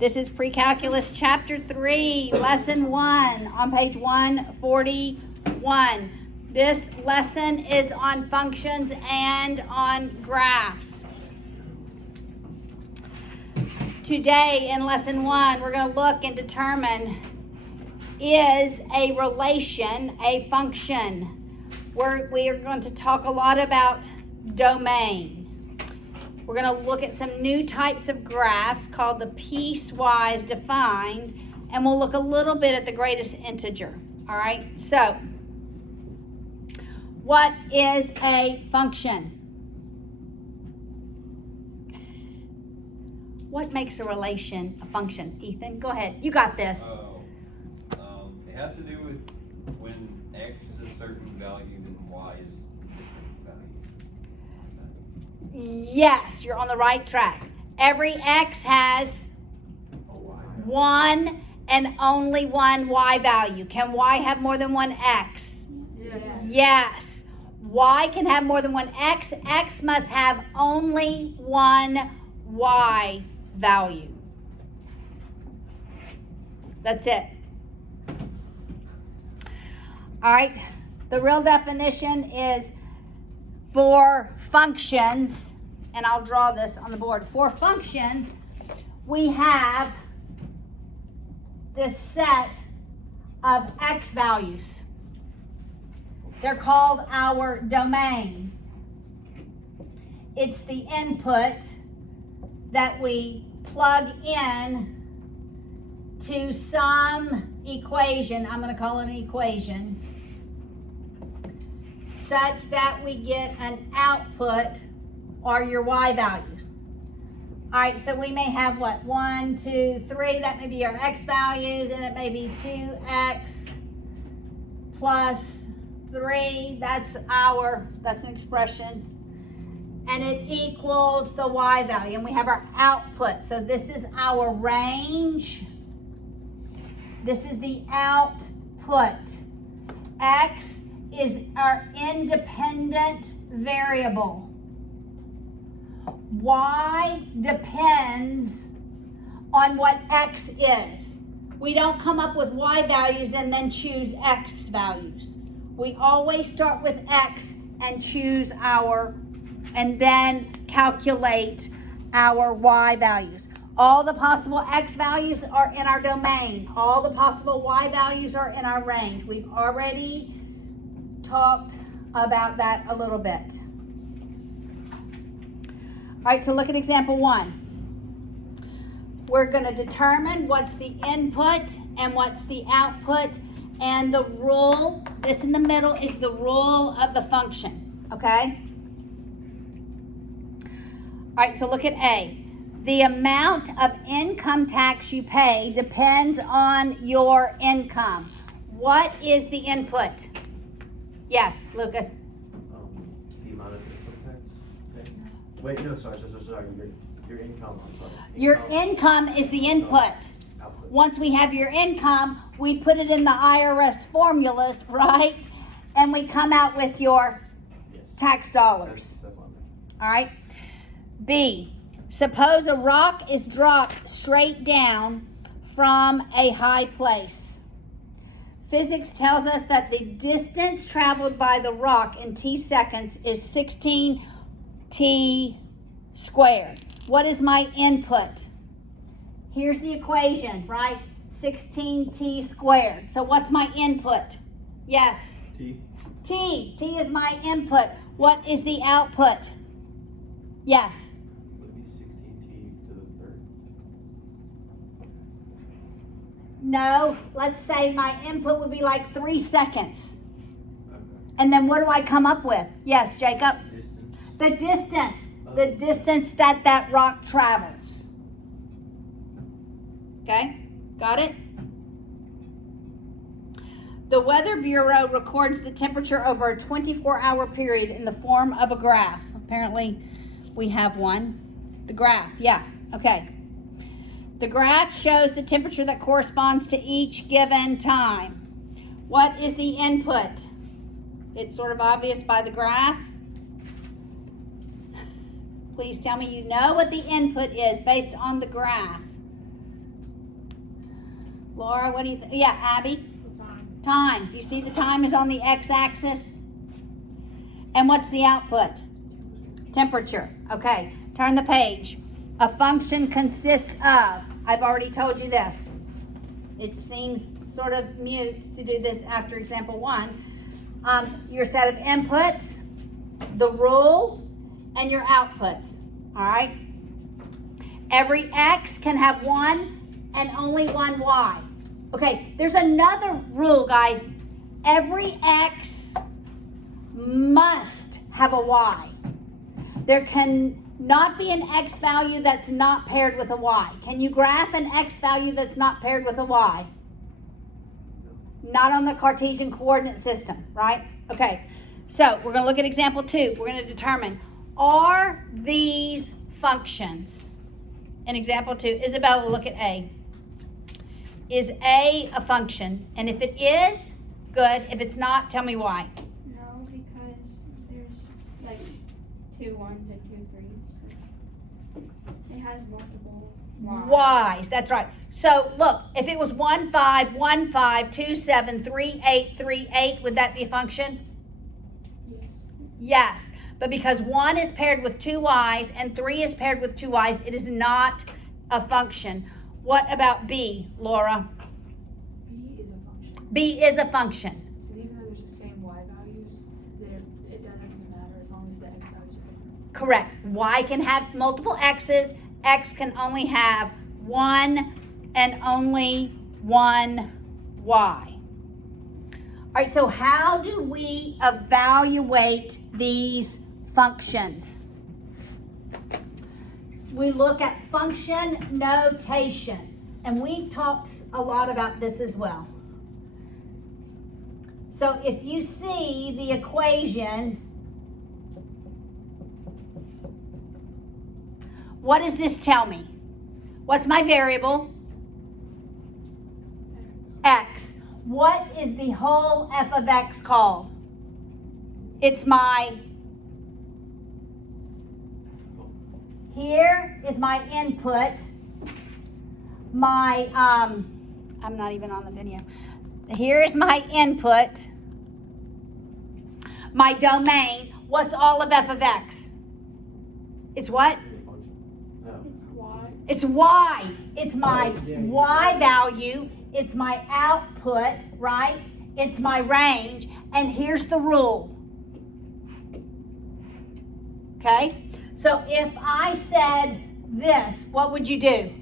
This is Precalculus Chapter 3, Lesson 1 on page 141. This lesson is on functions and on graphs. Today in Lesson 1, we're going to look and determine, is a relation a function? We are going to talk a lot about domain. We're going to look at some new types of graphs called the piecewise defined, and we'll look a little bit at the greatest integer. All right, so what is a function? What makes a relation a function? Ethan, go ahead. You got this. It has to do with when x is a certain value and y is a different value. Yes, you're on the right track. Every x has one and only one y value. Can y have more than one x? Yes. Y can have more than one x. X must have only one y value. That's it. All right. The real definition is for functions, and I'll draw this on the board. For functions, we have this set of x values. They're called our domain. It's the input that we plug in to some equation. I'm going to call it an equation, such that we get an output or your y values. All right, so we may have what? 1, 2, 3. That may be our x values, and it may be 2x plus 3. That's an expression. And it equals the y value. And we have our output. So this is our range. This is the output. X is our independent variable. Y depends on what x is. We don't come up with y values and then choose x values. We always start with x and choose and then calculate our y values. All the possible x values are in our domain. All the possible y values are in our range. We've already talked about that a little bit. All right, so look at example 1. We're going to determine what's the input and what's the output, and the rule, this in the middle is the rule of the function, okay? All right, so look at A. The amount of income tax you pay depends on your income. What is the input? Yes, Lucas. The amount of income tax. Okay. Wait, no, sorry. Your income. I'm sorry. Your income is the input. Output. Once we have your income, we put it in the IRS formulas, right? And we come out with your tax dollars. That's what I meant. All right. B. Suppose a rock is dropped straight down from a high place. Physics tells us that the distance traveled by the rock in t seconds is 16 t squared. What is my input? Here's the equation, right? 16 t squared. So what's my input? Yes. T. T. T is my input. What is the output? Yes. Would it be 16t to the third? No, let's say my input would be like 3 seconds. Okay. And then what do I come up with? Yes, Jacob? Distance. The distance. The distance that rock travels. Okay, got it? The Weather Bureau records the temperature over a 24-hour period in the form of a graph. Apparently, we have one. The graph, yeah, okay. The graph shows the temperature that corresponds to each given time. What is the input? It's sort of obvious by the graph. Please tell me you know what the input is based on the graph. Laura, what do you think? Yeah, Abby? Time. Time. Do you see the time is on the x-axis? And what's the output? Temperature. Okay, turn the page. A function consists of, I've already told you this. It seems sort of mute to do this after example 1. Your set of inputs, the rule, and your outputs. All right? Every x can have one and only one y. Okay, there's another rule, guys. Every x must have a y. There can not be an x value that's not paired with a y. Can you graph an x value that's not paired with a y? Not on the Cartesian coordinate system, right? Okay, so we're going to look at example 2. We're going to determine, are these functions? In example 2, Isabella, look at A. Is A a function? And if it is, good. If it's not, tell me why. No, because there's like 2 1s and 2 3s. It has multiple Y's, that's right. So look, if it was 1 5 1 5 2 7 3 8 3 8, would that be a function? Yes. Yes, but because 1 is paired with 2 y's and 3 is paired with 2 y's, it is not a function. What about B, Laura? B is a function. B is a function. Because even though there's the same y values, it doesn't matter as long as the x values are different. Correct. Y can have multiple x's. X can only have one and only one y. All right, so how do we evaluate these functions? We look at function notation, and we've talked a lot about this as well. So if you see the equation, what does this tell me? What's my variable? X. What is the whole f of x called? It's my, here is my input, my, I'm not even on the video. Here is my input, my domain. What's all of f of x? It's what? No. It's y. It's y. It's my y value. It's my output, right? It's my range. And here's the rule. Okay? So if I said this, what would you do?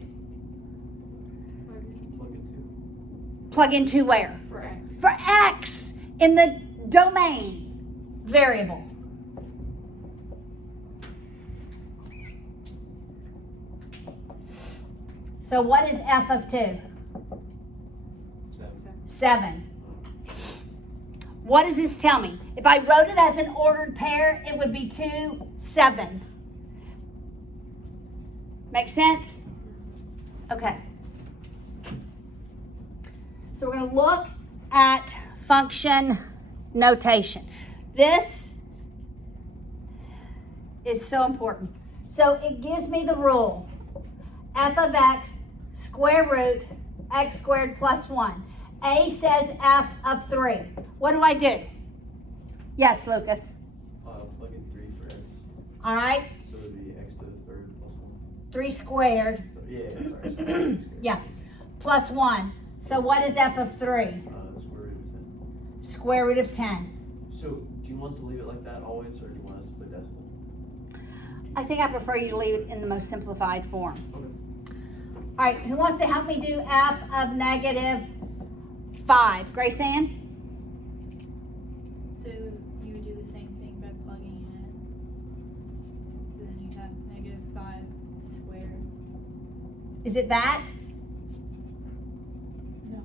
Plug into where? For x. For x in the domain variable. So what is f of 2? 7. What does this tell me? If I wrote it as an ordered pair, it would be 2, 7. Make sense? Okay. So we're going to look at function notation. This is so important. So it gives me the rule. F of x square root x squared plus 1. A says f of 3. What do I do? Yes, Lucas. Plug in 3 for x. All right. So it would be x to the third plus 1. 3 squared. So, sorry. Yeah. Plus 1. So what is f of 3? The square root of 10. Square root of 10. So do you want us to leave it like that always, or do you want us to put decimals? I think I prefer you to leave it in the most simplified form. Okay. All right, who wants to help me do f of negative 5? Grace Ann? So you would do the same thing by plugging in it. So then you'd have negative 5 squared. Is it that? No.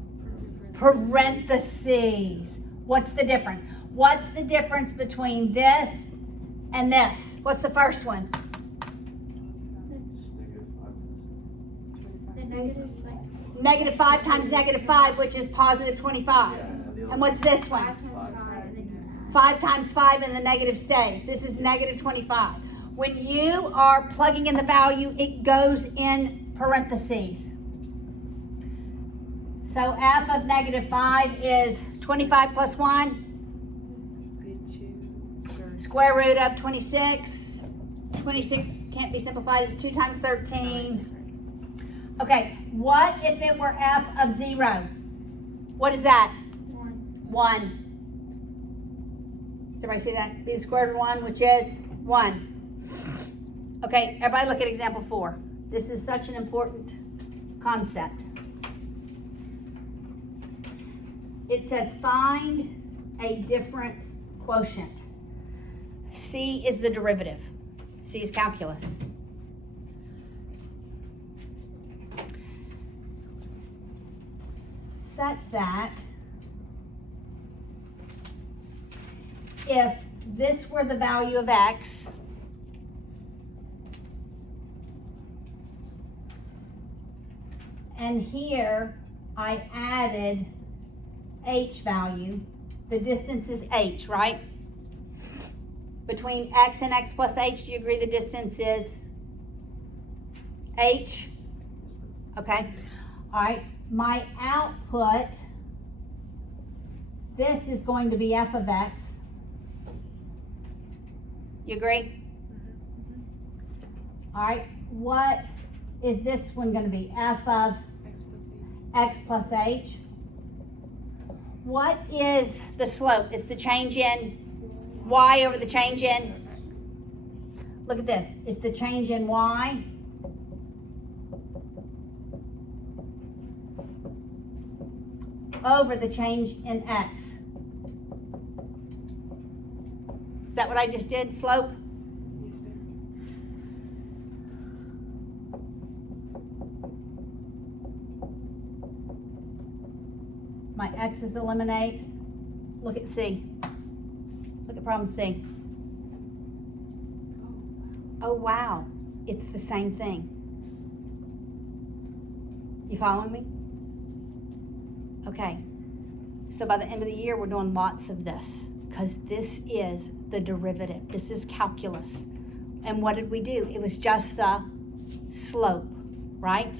Parentheses. What's the difference? What's the difference between this and this? What's the first one? It's negative 5. The negative like Negative 5 times negative 5, which is positive 25. And what's this 5 one? times 5 and then you add. 5 times 5 and the negative stays. This is negative 25. When you are plugging in the value, it goes in parentheses. So f of negative 5 is 25 plus 1. Square root of 26. 26 can't be simplified. It's 2 times 13. Okay, what if it were f of 0? What is that? 1. Does everybody see that? Be the square root of 1, which is 1. Okay, everybody look at example 4. This is such an important concept. It says find a difference quotient. C is the derivative. C is calculus. Such that if this were the value of x, and here I added h value, the distance is h, right? Between x and x plus h, do you agree the distance is h? Okay, all right, my output, this is going to be f of x. You agree? All right, what is this one going to be? F of x plus h. What is the slope? It's the change in y over the change in, look at this, it's the change in y over the change in x. Is that what I just did, slope? My x's eliminate. Look at C. Look at problem C. Oh wow, it's the same thing. You following me? Okay, so by the end of the year we're doing lots of this because this is the derivative. This is calculus. And what did we do? It was just the slope, right?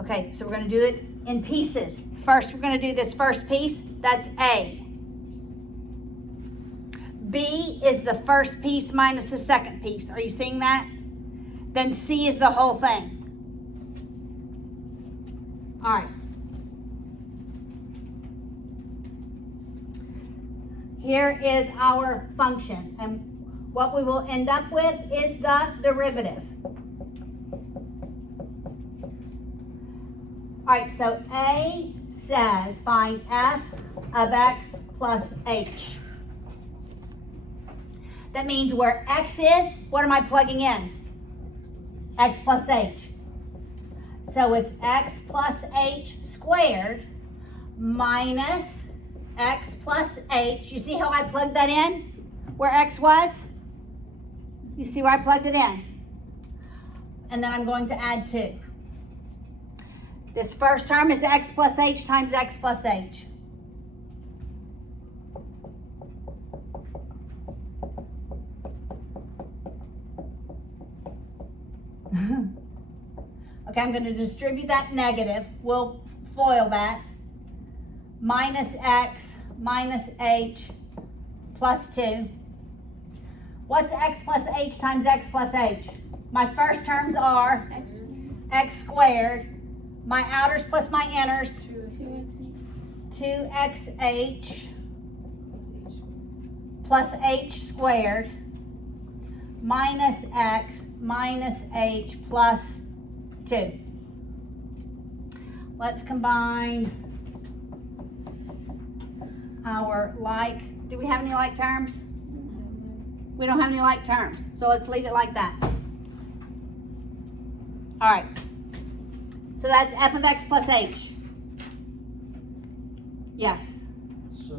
Okay, so we're going to do it in pieces. First, we're going to do this first piece. That's A. B is the first piece minus the second piece. Are you seeing that? Then C is the whole thing. All right. Here is our function. And what we will end up with is the derivative. All right, so A says find f of x plus h. That means where x is, what am I plugging in? X plus h. So it's x plus h squared minus x plus h. You see how I plugged that in? Where x was? You see where I plugged it in? And then I'm going to add 2. This first term is x plus h times x plus h. Okay, I'm going to distribute that negative. We'll FOIL that. Minus x minus h plus 2. What's x plus h times x plus h? My first terms are x squared. My outers plus my inners. 2xh plus h squared minus x minus h plus 2. Let's combine our like. Do we have any like terms? We don't have any like terms, so let's leave it like that. All right. So that's f of x plus h. Yes. So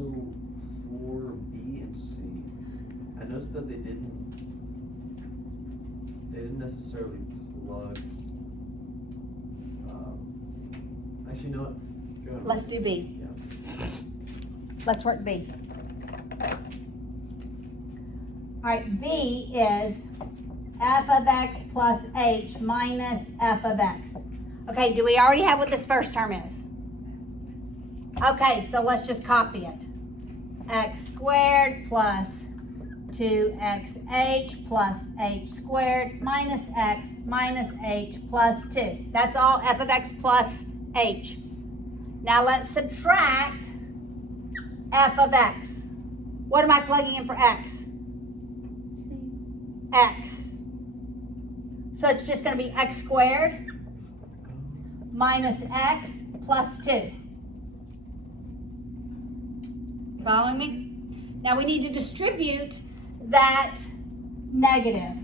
for B and C, I noticed that they didn't necessarily plug. Actually, no. Go ahead. Let's do B. Yeah. Let's work B. All right, B is f of x plus h minus f of x. Okay, do we already have what this first term is? Okay, so let's just copy it. X squared plus 2xh plus h squared minus x minus h plus 2. That's all f of x plus h. Now let's subtract f of x. What am I plugging in for x? X. So it's just going to be x squared minus x plus 2. Following me? Now we need to distribute that negative.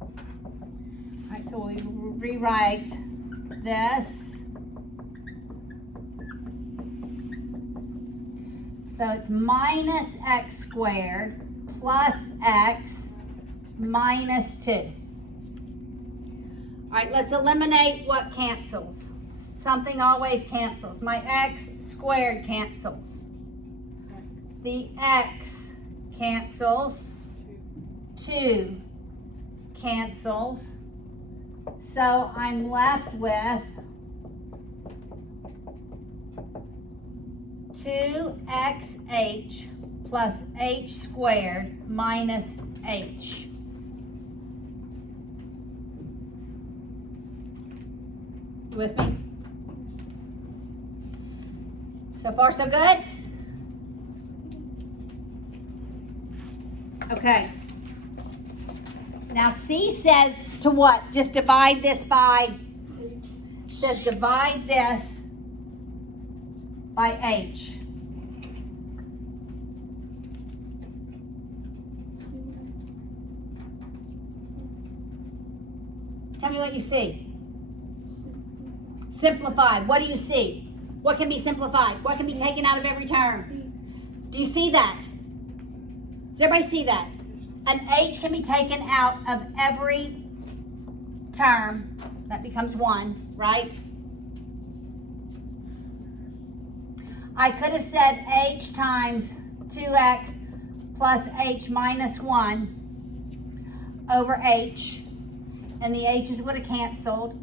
All right, so we rewrite this. So it's minus x squared plus x minus 2. All right, let's eliminate what cancels. Something always cancels. My x squared cancels. The x cancels. 2 cancels. So I'm left with 2xh plus h squared minus h. You with me? So far, so good? Okay. Now C says to what? Just divide this by, says divide this by h. Tell me what you see. Simplify. What do you see? What can be simplified? What can be taken out of every term? Do you see that? Does everybody see that? An h can be taken out of every term. That becomes 1, right? I could have said h times 2x plus h minus 1 over h. And the h's would have canceled.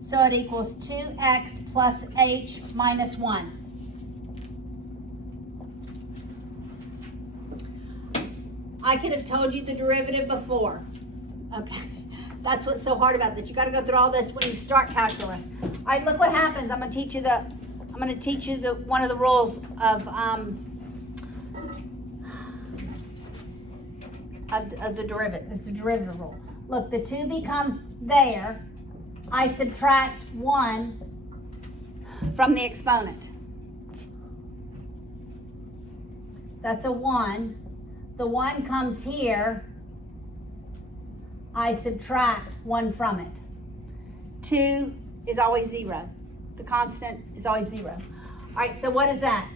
So it equals 2x plus h minus 1. I could have told you the derivative before. Okay, that's what's so hard about this. You got to go through all this when you start calculus. All right, look what happens. I'm going to teach you the one of the rules of the derivative. It's the derivative rule. Look, the 2 becomes there. I subtract 1 from the exponent. That's a 1. The 1 comes here. I subtract 1 from it. 2 is always 0. The constant is always 0. All right, so what is that?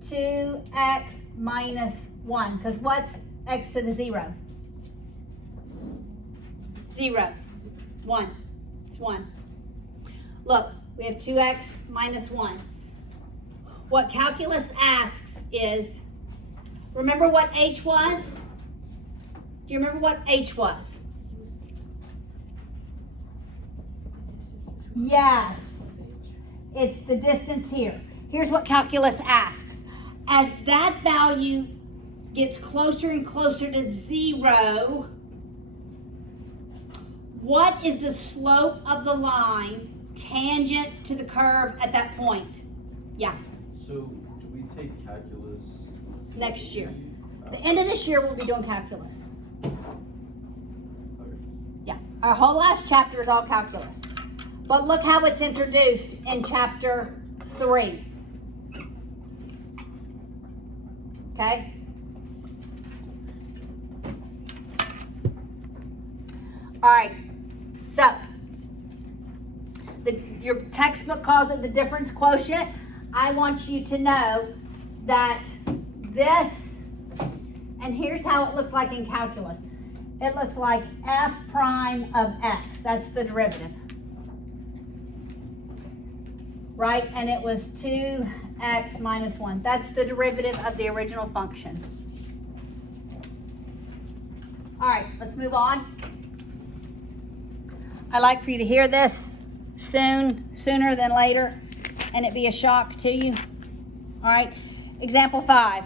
2x minus 1. Because what's x to the 0? 0. 1. It's 1. Look, we have 2x minus 1. What calculus asks is, remember what h was? Do you remember what h was? Yes. It's the distance here. Here's what calculus asks. As that value gets closer and closer to 0, what is the slope of the line tangent to the curve at that point? Yeah. So, do we take calculus Next year. The end of this year, we'll be doing calculus. Okay. Yeah. Our whole last chapter is all calculus. But look how it's introduced in chapter 3. Okay? All right. So, your textbook calls it the difference quotient. I want you to know that this, and here's how it looks like in calculus. It looks like f prime of x. That's the derivative. Right? And it was 2x minus 1. That's the derivative of the original function. All right, let's move on. I'd like for you to hear this sooner than later. and it be a shock to you? All right, example 5.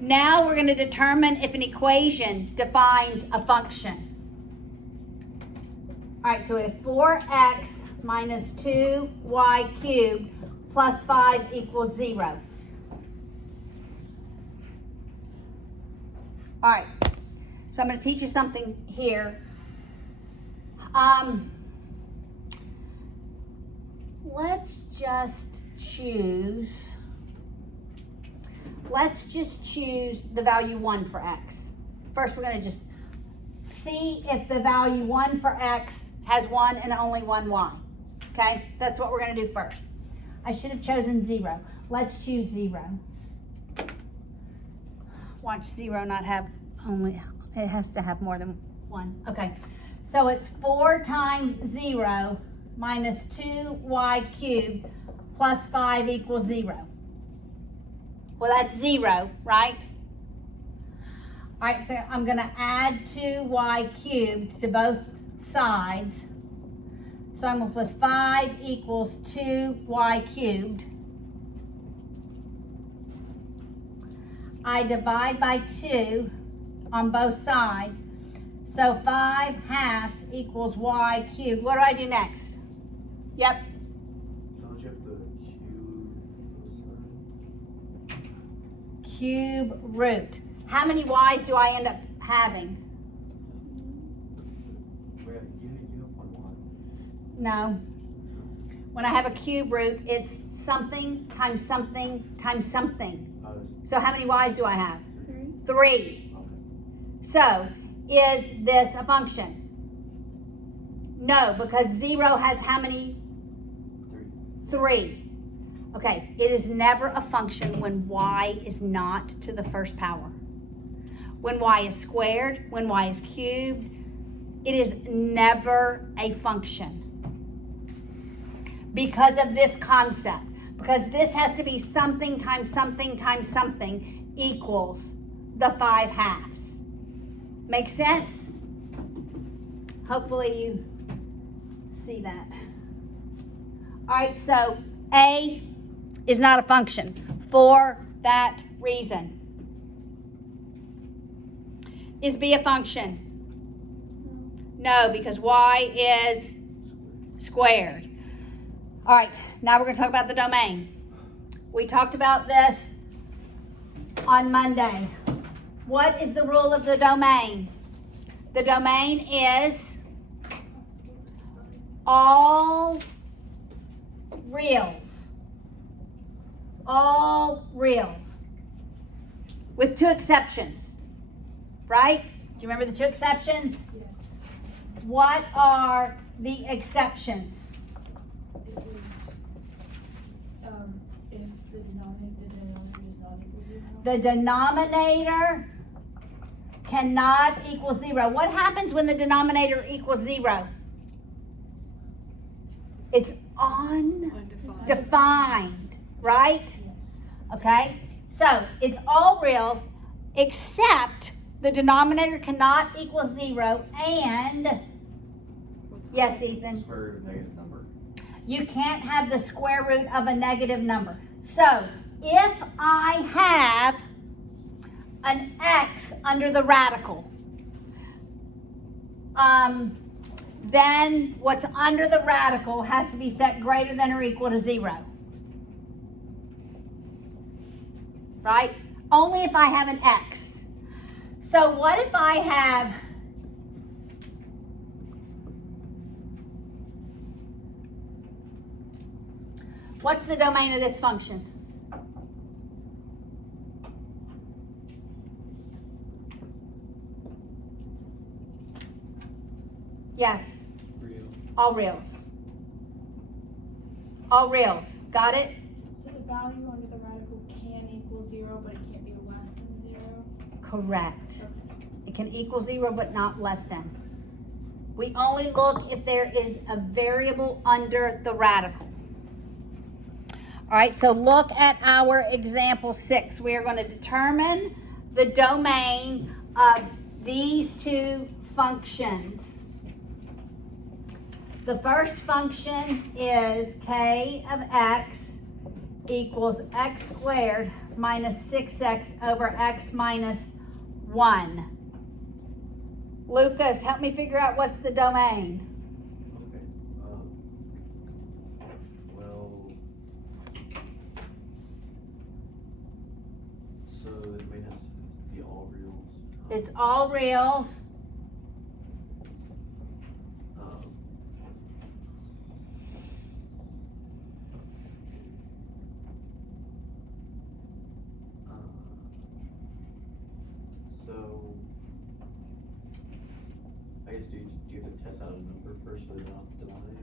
Now we're going to determine if an equation defines a function. All right, so we have 4x minus 2y cubed plus 5 equals 0. All right, so I'm going to teach you something here. Let's just choose the value 1 for x. First, we're going to just see if the value 1 for x has 1 and only 1 y. Okay, that's what we're going to do first. I should have chosen 0. Let's choose 0. Watch 0 not have only, it has to have more than 1. Okay, so it's 4 times 0 minus 2y cubed plus 5 equals 0. Well, that's 0, right? All right, so I'm going to add 2y cubed to both sides. So I'm left with 5 equals 2y cubed. I divide by 2 on both sides. So 5 halves equals y cubed. What do I do next? Yep. Don't you have to Cube root. How many y's do I end up having? wait, you have 1 y. No. When I have a cube root, it's something times something times something. So how many y's do I have? 3. 3. Okay. So, is this a function? No, because 0 has how many? 3. Okay, it is never a function when y is not to the first power. When y is squared, when y is cubed, it is never a function. Because of this concept. Because this has to be something times something times something equals the 5 halves. Make sense? Hopefully you see that. All right, so A is not a function for that reason. Is B a function? No, because y is squared. All right, now we're going to talk about the domain. We talked about this on Monday. What is the rule of the domain? The domain is all reals. All reals. With 2 exceptions. Right? Do you remember the 2 exceptions? Yes. What are the exceptions? It was, if the denominator is not equal to 0. The denominator cannot equal 0. What happens when the denominator equals 0? It's undefined, right? Yes. Okay? So, it's all reals except the denominator cannot equal 0 and, yes, Ethan? Square root of a negative number. You can't have the square root of a negative number. So, if I have an x under the radical, then what's under the radical has to be set greater than or equal to 0. Right? Only if I have an x. So what if I have what's the domain of this function? Yes. Real. All reals. All reals. Got it? So the value under the radical can equal 0, but it can't be less than 0? Correct. Okay. It can equal 0, but not less than. We only look if there is a variable under the radical. All right, so look at our example 6. We are going to determine the domain of these 2 functions. The first function is k of x equals x squared minus 6x over x minus 1. Lucas, help me figure out what's the domain. Okay, well, so the domain has to be all reals. It's all reals. Um, so, I guess do you have to test out a number first for the denominator?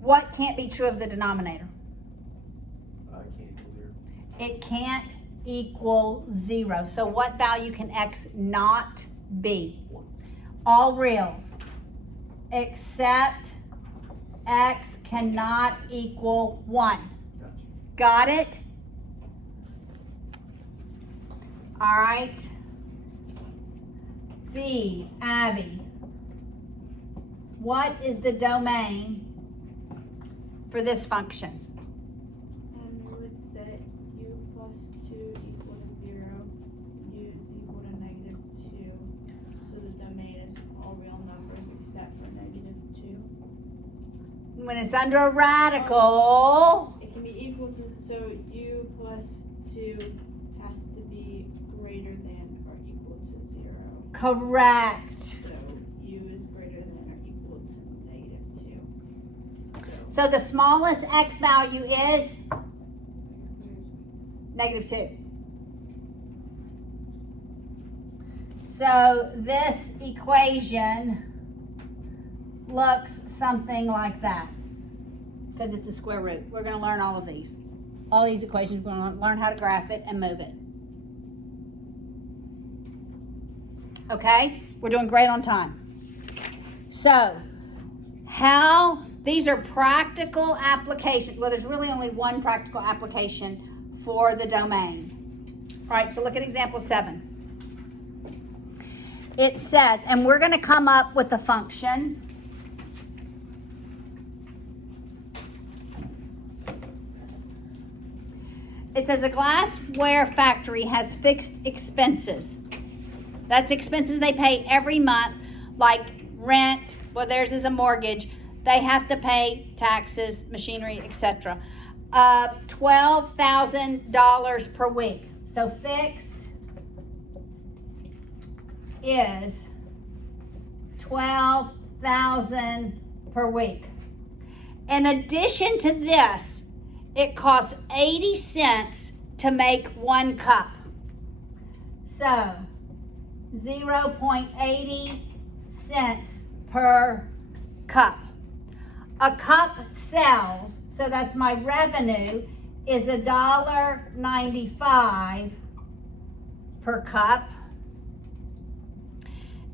What can't be true of the denominator? I can't go here. It can't equal 0. So what value can x not be? 1. All reals, except x cannot equal 1. Gotcha. Got it? All right. B, Abby. What is the domain for this function? It would set u plus 2 equal to 0, u is equal to negative 2. So the domain is all real numbers except for negative 2. When it's under a radical, It can be equal to, so u plus 2 has to be greater than or equal to 0. correct. So u is greater than or equal to negative 2. So the smallest x value is negative 2. So this equation looks something like that. Because it's the square root. We're going to learn all of these. All these equations, we're going to learn how to graph it and move it. Okay? We're doing great on time. So, these are practical applications. Well, there's really only one practical application for the domain. All right, so look at example 7. It says, and we're going to come up with a function. It says a glassware factory has fixed expenses. That's expenses they pay every month, like rent. Well, theirs is a mortgage. They have to pay taxes, machinery, etc. $12,000 per week. So fixed is $12,000 per week. In addition to this, it costs 80 cents to make 1 cup. So 0.80 cents per cup. A cup sells, so that's my revenue, is $1.95 per cup.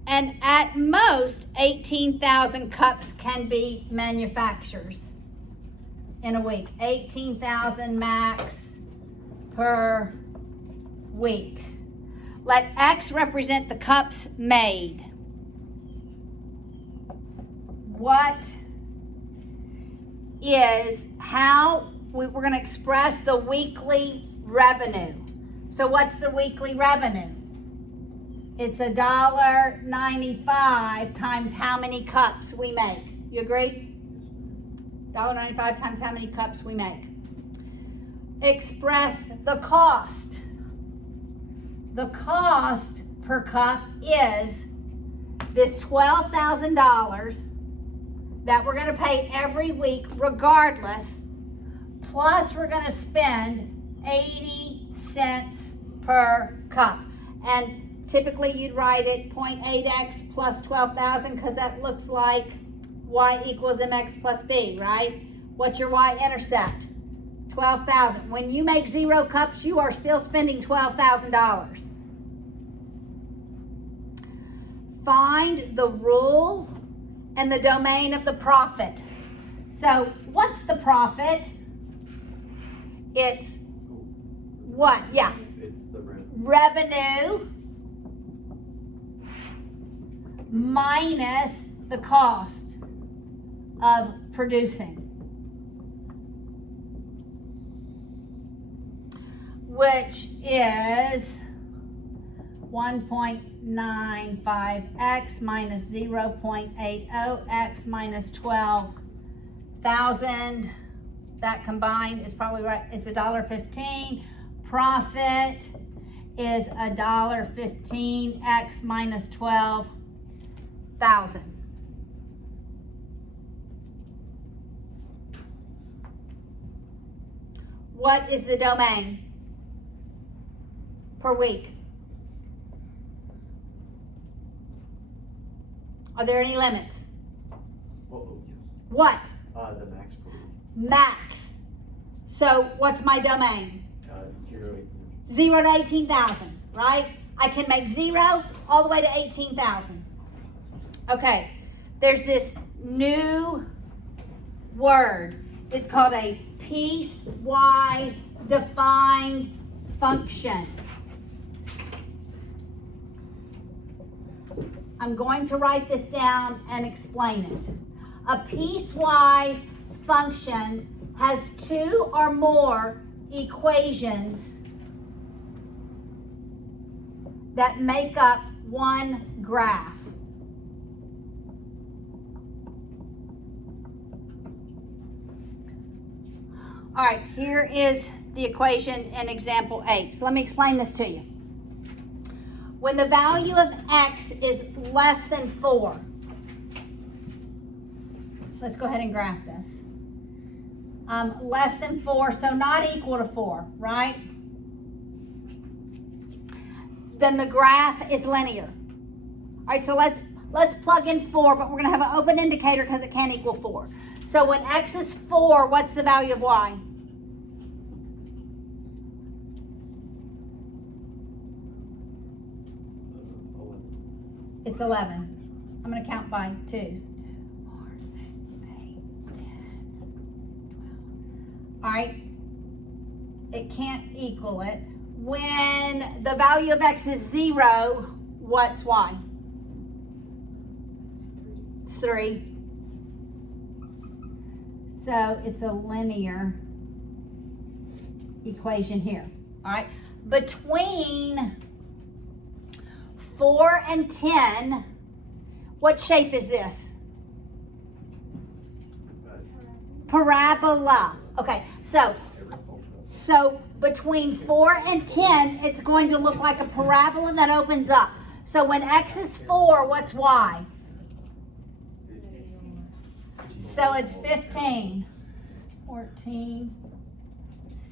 And at most, 18,000 cups can be manufactured in a week. 18,000 max per week. Let X represent the cups made. What is how we're going to express the weekly revenue. So what's the weekly revenue? It's $1.95 times how many cups we make. You agree? $1.95 times how many cups we make. Express the cost. The cost per cup is this $12,000 that we're going to pay every week regardless, plus we're going to spend 80 cents per cup. And typically you'd write it 0.8x plus 12,000 because that looks like y equals mx plus b, right? What's your y-intercept? 12,000. When you make 0 cups, you are still spending $12,000. Find the rule and the domain of the profit. So what's the profit? It's what? Yeah. It's the Revenue minus the cost. of producing, which is 1.95x minus 0.80x minus 12,000. That combined is probably right. It's $1.15. Profit is $1.15. X minus 12,000. What is the domain per week? Are there any limits? Oh, yes. What? The max per week. Max. So what's my domain? 0 to 18. 0 to 18,000, right? I can make 0 all the way to 18,000. Okay, there's this new word. It's called a piecewise defined function. I'm going to write this down and explain it. A piecewise function has 2 or more equations that make up one graph. All right, here is the equation in example 8. So let me explain this to you. When the value of x is less than 4, let's go ahead and graph this. Less than 4, so not equal to 4, right? Then the graph is linear. All right, so let's plug in 4, but we're going to have an open indicator because it can't equal 4. So when x is 4, what's the value of y? It's 11. I'm going to count by 2s. 4, 6, 8, 10, 12. All right. It can't equal it. When the value of x is 0, what's y? It's 3. So it's a linear equation here. All right. Between 4 and 10, what shape is this? Parabola. Okay, so between 4 and 10, it's going to look like a parabola that opens up. So when x is 4, what's y? So it's 15, 14,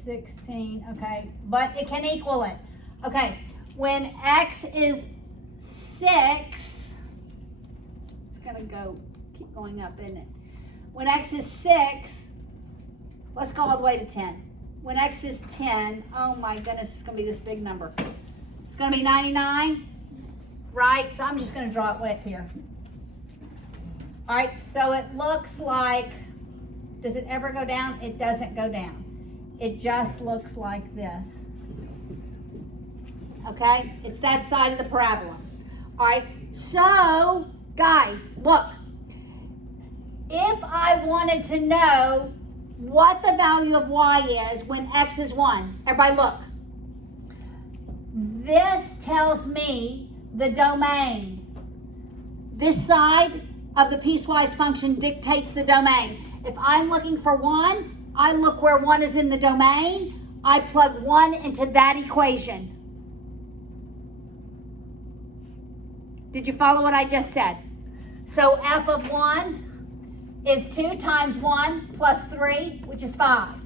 16, okay, but it can equal it. Okay, when x is 6, it's gonna keep going up, isn't it? When x is 6, let's go all the way to 10. When x is 10, oh my goodness, it's gonna be this big number. It's gonna be 99, right? So I'm just gonna draw it way up here. All right, so it looks like, does it ever go down? It doesn't go down. It just looks like this. Okay, it's that side of the parabola. All right, so guys, look. If I wanted to know what the value of y is when x is 1, everybody look. This tells me the domain. This side of the piecewise function dictates the domain. If I'm looking for 1, I look where 1 is in the domain. I plug 1 into that equation. Did you follow what I just said? So f of 1 is 2 times 1 plus 3, which is 5.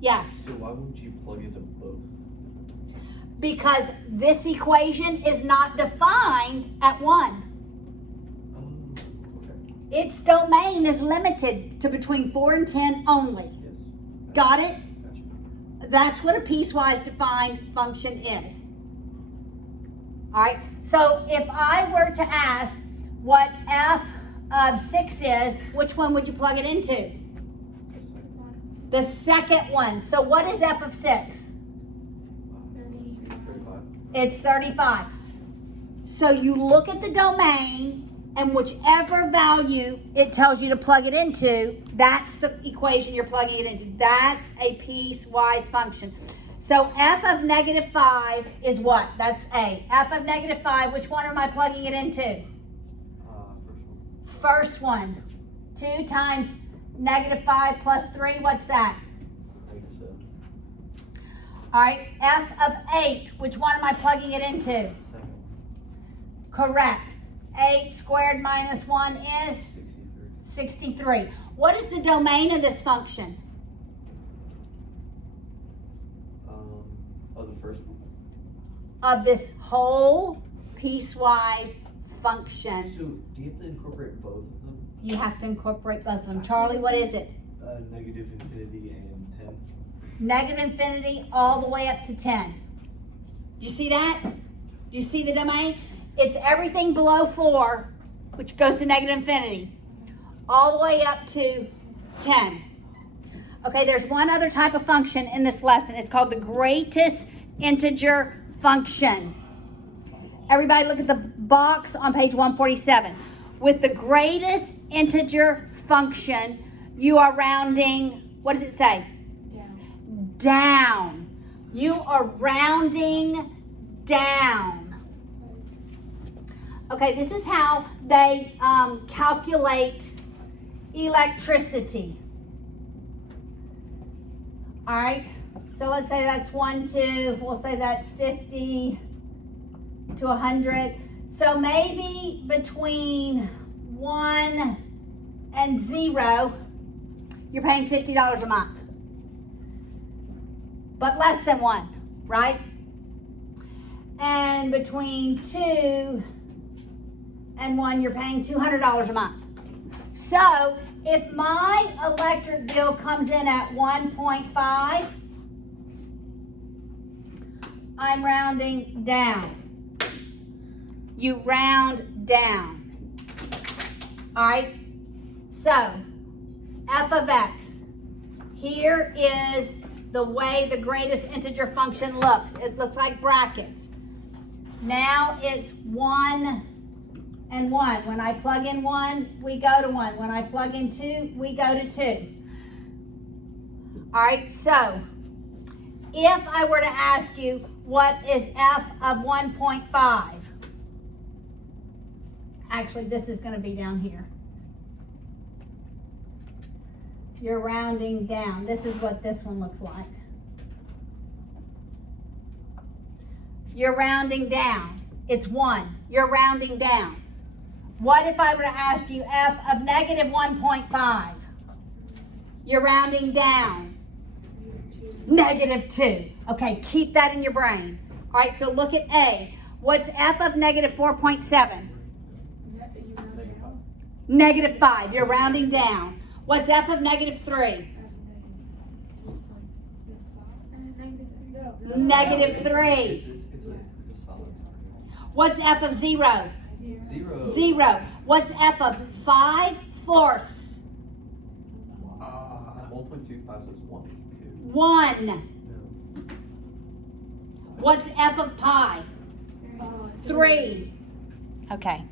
Yes? So why wouldn't you plug into both? Because this equation is not defined at 1. Okay. Its domain is limited to between 4 and 10 only. Yes. Got it? Gotcha. That's what a piecewise defined function is. All right, so if I were to ask what f of 6 is, which one would you plug it into? The second one. So what is f of 6? 35. It's 35. So you look at the domain and whichever value it tells you to plug it into, that's the equation you're plugging it into. That's a piecewise function. So f of -5 is what? That's A. F of -5, which one am I plugging it into? First one. First one. 2 times -5 plus 3, what's that? -7. All right, f of 8, which one am I plugging it into? 7. Correct. 8 squared minus 1 is 63. What is the domain of this function? Of the first one. Of this whole piecewise function. So, do you have to incorporate both of them? You have to incorporate both of them. Charlie, what is it? Negative infinity and 10. Negative infinity all the way up to 10. Do you see that? Do you see the domain? It's everything below 4, which goes to negative infinity, all the way up to 10. Okay, there's one other type of function in this lesson. It's called the greatest integer function. Everybody look at the box on page 147. With the greatest integer function, you are rounding, what does it say? Down. You are rounding down. Okay, this is how they calculate electricity. All right, so let's say that's 1, 2, we'll say that's 50 to 100. So maybe between 1 and 0, you're paying $50 a month. But less than 1, right? And between 2 and 1, you're paying $200 a month. So if my electric bill comes in at 1.5, I'm rounding down. You round down. All right? So, f of x. Here is the way the greatest integer function looks. It looks like brackets. Now it's 1 and 1. When I plug in 1, we go to 1. When I plug in 2, we go to 2. All right, so if I were to ask you, what is f of 1.5? Actually, this is going to be down here. You're rounding down. This is what this one looks like. You're rounding down. It's 1. You're rounding down. What if I were to ask you f of negative 1.5? You're rounding down. Negative 2. Okay, keep that in your brain. All right, so look at A. What's f of negative 4.7? Negative 5. You're rounding down. What's f of negative 3? Negative 3. It's a solid. What's f of 0? 0. 0. What's f of 5/4? 1.25, so it's 1 is 2. 1. No. What's f of pi? 3. Okay.